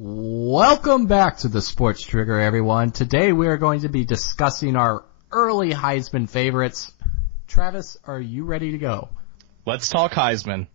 Welcome back to the Sports Trigger, everyone. Today we are going to be discussing our early Heisman favorites. Travis, are you ready to go? Let's talk Heisman.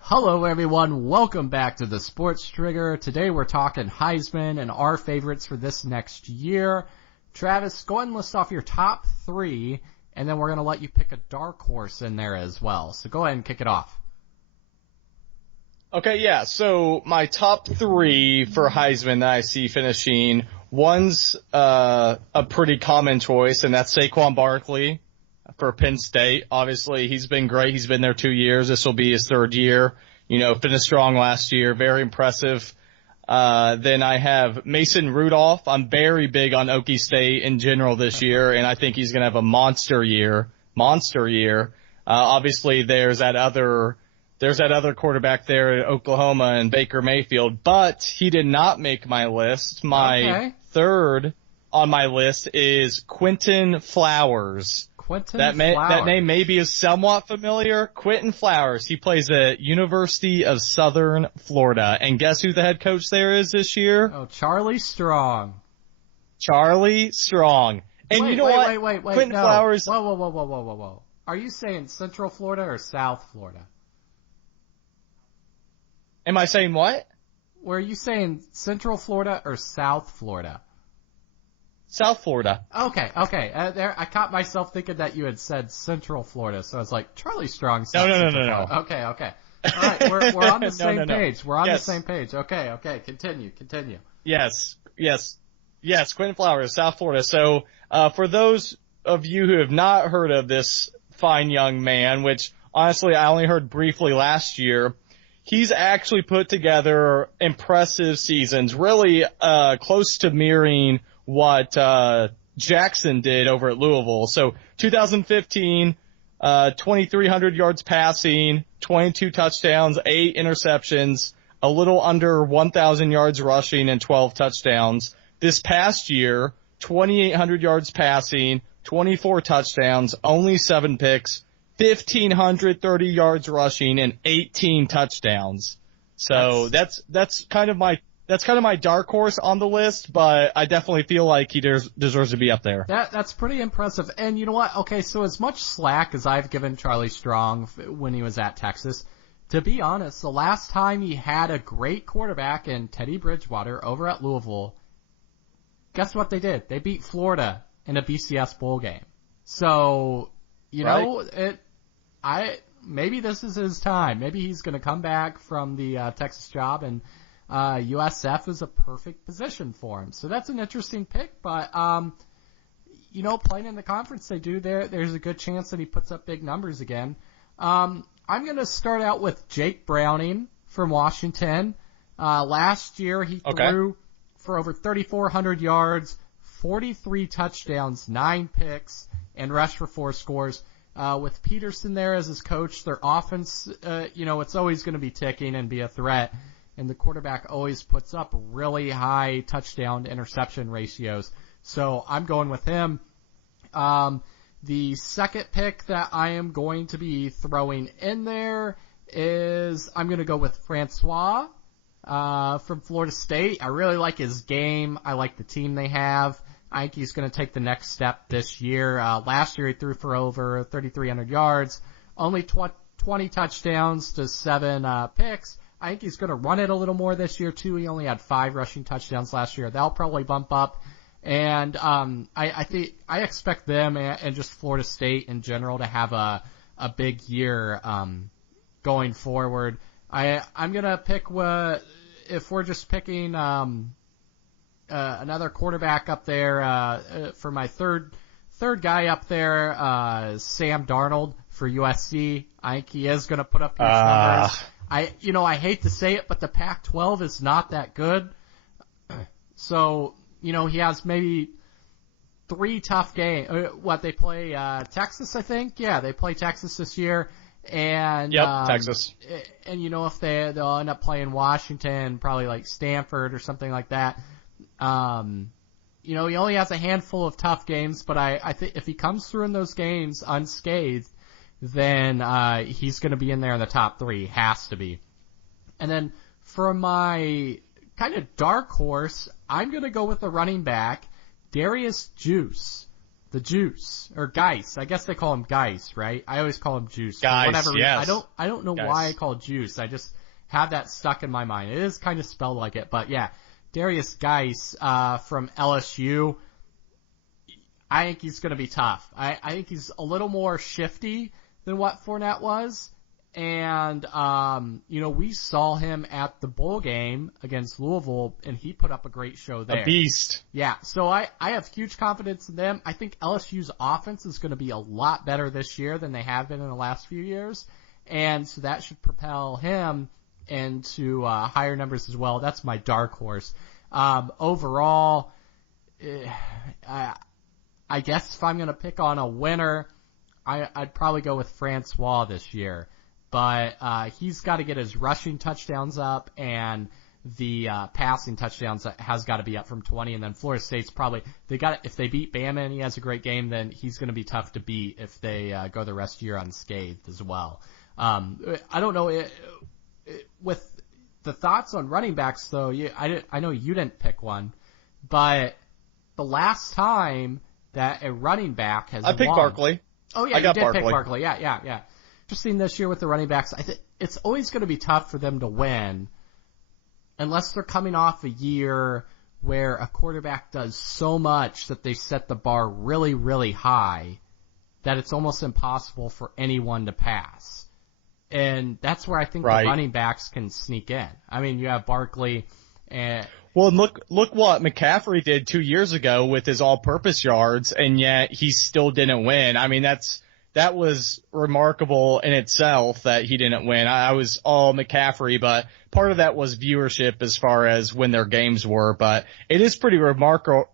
Hello everyone, welcome back to the Sports Trigger. Today we're talking Heisman and our favorites for this next year. Travis, go ahead and list off your top three, and then we're going to let you pick a dark horse in there as well. So go ahead and kick it off. Okay, yeah, so my top three for Heisman that I see finishing, one's a pretty common choice, and that's Saquon Barkley for Penn State. Obviously, he's been great. He's been there 2 years. This will be his third year. Finished strong last year. Very impressive. Then I have Mason Rudolph. I'm very big on Okie State in general this year, and I think he's going to have a monster year. Obviously, there's that other quarterback there at Oklahoma and Baker Mayfield, but he did not make my list. My third on my list is Quentin Flowers. That name maybe is somewhat familiar. Quentin Flowers. He plays at University of Southern Florida. And guess who the head coach there is this year? Oh, Charlie Strong. Charlie Strong. And wait, you know what? Wait, Quentin no. Flowers. Whoa. Are you saying Central Florida or South Florida? Am I saying what? Were you saying Central Florida or South Florida? South Florida. Okay. There, I caught myself thinking that you had said Central Florida, so I was like, Charlie Strong. No. Okay. All right, we're on the same page. We're on the same page. Okay. Continue. Yes. Quentin Flowers, South Florida. So, for those of you who have not heard of this fine young man, which honestly I only heard briefly last year, he's actually put together impressive seasons, really close to mirroring what Jackson did over at Louisville. So 2015, 2,300 yards passing, 22 touchdowns, 8 interceptions, a little under 1,000 yards rushing, and 12 touchdowns. This past year, 2,800 yards passing, 24 touchdowns, only 7 picks, 1,530 yards rushing, and 18 touchdowns. So that's kind of my dark horse on the list, but I definitely feel like he deserves to be up there. That's pretty impressive. And you know what? Okay, so as much slack as I've given Charlie Strong when he was at Texas, to be honest, the last time he had a great quarterback in Teddy Bridgewater over at Louisville, guess what they did? They beat Florida in a BCS bowl game. So, maybe this is his time. Maybe he's going to come back from the Texas job, and USF is a perfect position for him. So that's an interesting pick, but, playing in the conference they do, there's a good chance that he puts up big numbers again. I'm going to start out with Jake Browning from Washington. Last year he threw for over 3,400 yards, 43 touchdowns, 9 picks, and rushed for 4 scores. With Peterson there as his coach, their offense, it's always going to be ticking and be a threat. And the quarterback always puts up really high touchdown to interception ratios. So I'm going with him. The second pick that I am going to be throwing in there is I'm going to go with Francois from Florida State. I really like his game. I like the team they have. I think he's going to take the next step this year. Last year he threw for over 3,300 yards, only 20 touchdowns to 7 picks. I think he's going to run it a little more this year, too. He only had 5 rushing touchdowns last year. That'll probably bump up. And I expect them and just Florida State in general to have a big year going forward. I'm going to pick, if we're just picking another quarterback up there for my third guy up there, Sam Darnold for USC. I think he is going to put up huge numbers. I hate to say it, but the Pac-12 is not that good. So, he has maybe 3 tough games. They play Texas, I think? Yeah, they play Texas this year. And Texas. And if they'll end up playing Washington, probably like Stanford or something like that. He only has a handful of tough games, but I think if he comes through in those games unscathed, then he's going to be in there in the top 3. Has to be. And then for my kind of dark horse, I'm going to go with the running back, Darius Juice. The Juice, or Geis. I guess they call him Geis, right? I always call him Juice. Geis, for whatever yes. reason. I don't know Geis. why I call it Juice. I just have that stuck in my mind. It is kind of spelled like it, but yeah. Darius Geis, from LSU. I think he's going to be tough. I think he's a little more shifty than what Fournette was. And, we saw him at the bowl game against Louisville, and he put up a great show there. A beast. Yeah, so I have huge confidence in them. I think LSU's offense is going to be a lot better this year than they have been in the last few years. And so that should propel him into higher numbers as well. That's my dark horse. Overall, I guess if I'm going to pick on a winner, I'd probably go with Francois this year. But he's got to get his rushing touchdowns up, and the passing touchdowns has got to be up from 20. And then Florida State's probably if they beat Bama and he has a great game, then he's going to be tough to beat if they go the rest of the year unscathed as well. I don't know with the thoughts on running backs though. I know you didn't pick one, but the last time that a running back has I picked Barkley. Oh yeah, I got you did Barkley. pick Barkley. Yeah. Interesting this year with the running backs. I think it's always going to be tough for them to win unless they're coming off a year where a quarterback does so much that they set the bar really, really high that it's almost impossible for anyone to pass. And that's where I think the running backs can sneak in. I mean, you have Barkley and... Well, look what McCaffrey did 2 years ago with his all-purpose yards, and yet he still didn't win. I mean, that was remarkable in itself that he didn't win. I was all McCaffrey, but part of that was viewership as far as when their games were. But it is pretty remarkable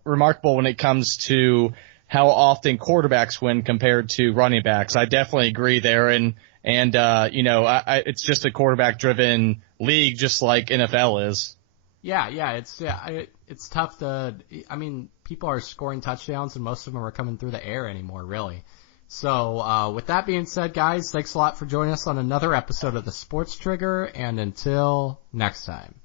when it comes to how often quarterbacks win compared to running backs. I definitely agree there. And it's just a quarterback-driven league, just like NFL is. Yeah, it's tough to. I mean, people are scoring touchdowns, and most of them are coming through the air anymore, really. So, with that being said, guys, thanks a lot for joining us on another episode of the Sports Trigger, and until next time.